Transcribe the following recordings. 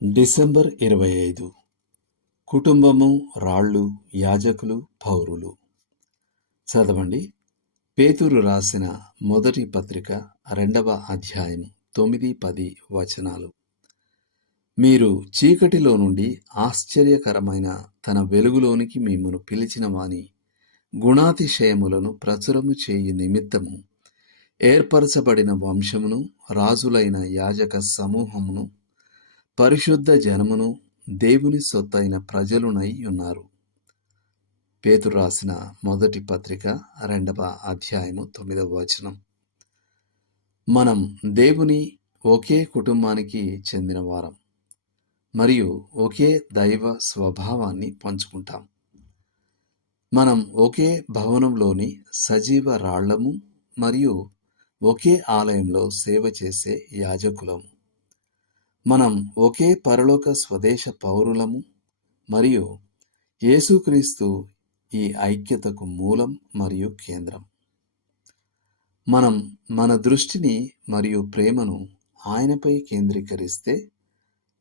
December 25 కుటుంబము, రాళ్ళు, యాజకులు, పౌరులు. చదవండి. పేతురు రాసిన మొదటి పత్రిక 2వ అధ్యాయం 9-10 వచనాలు. మీరు చీకటిలో నుండి ఆశ్చర్యకరమైన తన వెలుగులోనికి మిమ్మును పిలిచిన వాని గుణాతిశయములను ప్రచురము చేయు నిమిత్తము ఏర్పరచబడిన వంశమును, రాజులైన యాజక సమూహమును, పరిశుద్ధ జనమును, దేవుని సొత్తైన ప్రజలునై ఉన్నారు. పేతురు రాసిన మొదటి పత్రిక 2వ అధ్యాయము 9వ వచనం. మనం దేవుని ఒకే కుటుంబానికి చెందిన వారం మరియు ఒకే దైవ స్వభావాన్ని పంచుకుంటాం. మనం ఒకే భవనంలోని సజీవ రాళ్లము మరియు ఒకే ఆలయంలో సేవ చేసే యాజకులము. మనం ఒకే పరలోక స్వదేశ పౌరులము మరియు యేసుక్రీస్తు ఈ ఐక్యతకు మూలం మరియు కేంద్రం. మనం మన దృష్టిని మరియు ప్రేమను ఆయనపై కేంద్రీకరిస్తే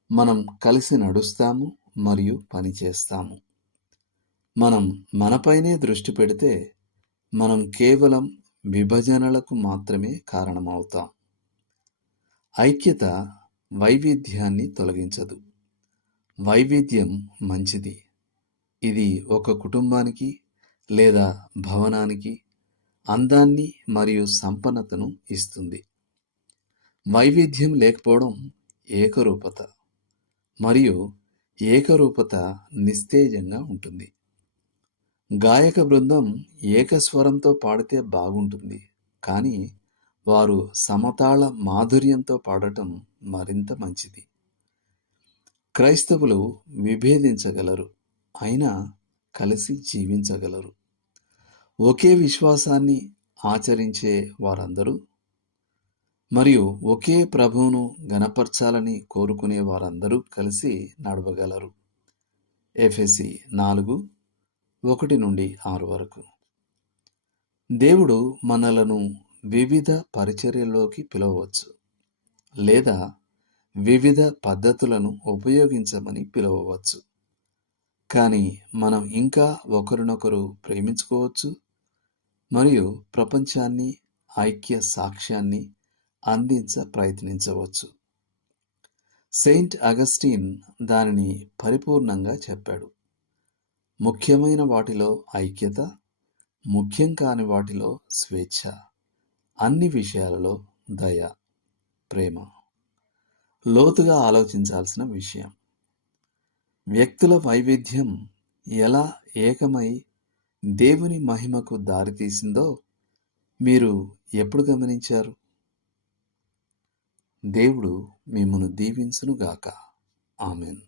మనం కలిసి నడుస్తాము మరియు పనిచేస్తాము. మనం మనపైనే దృష్టి పెడితే మనం కేవలం విభజనలకు మాత్రమే కారణమవుతాం. ఐక్యత వైవిధ్యాన్ని తొలగించదు. వైవిధ్యం మంచిది. ఇది ఒక కుటుంబానికి లేదా భవనానికి అందాన్ని మరియు సంపన్నతను ఇస్తుంది. వైవిధ్యం లేకపోవడం ఏకరూపత, మరియు ఏకరూపత నిస్తేజంగా ఉంటుంది. గాయక బృందం ఏకస్వరంతో పాడితే బాగుంటుంది, కానీ వారు సమతాళ మాధుర్యంతో పాడటం మరింత మంచిది. క్రైస్తవులు విభేదించగలరు, అయినా కలిసి జీవించగలరు. ఒకే విశ్వాసాన్ని ఆచరించే వారందరూ మరియు ఒకే ప్రభువును గణపరచాలని కోరుకునే వారందరూ కలిసి నడవగలరు. ఎఫెసీ 4:1-6 వరకు. దేవుడు మనలను వివిధ పరిచర్యల్లోకి పిలవవచ్చు, లేదా వివిధ పద్ధతులను ఉపయోగించమని పిలవవచ్చు. కానీ మనం ఇంకా ఒకరినొకరు ప్రేమించుకోవచ్చు మరియు ప్రపంచాన్ని ఐక్య సాక్ష్యాన్ని అందించ ప్రయత్నించవచ్చు. సెయింట్ అగస్టిన్ దానిని పరిపూర్ణంగా చెప్పాడు. ముఖ్యమైన వాటిలో ఐక్యత, ముఖ్యం కాని వాటిలో స్వేచ్ఛ, అన్ని విషయాలలో దయ, ప్రేమ. లోతుగా ఆలోచించాల్సిన విషయం. వ్యక్తుల వైవిధ్యం ఎలా ఏకమై దేవుని మహిమకు దారితీసిందో మీరు ఎప్పుడు గమనించారు? దేవుడు మిమ్మును దీవించునుగాక. ఆమెన్.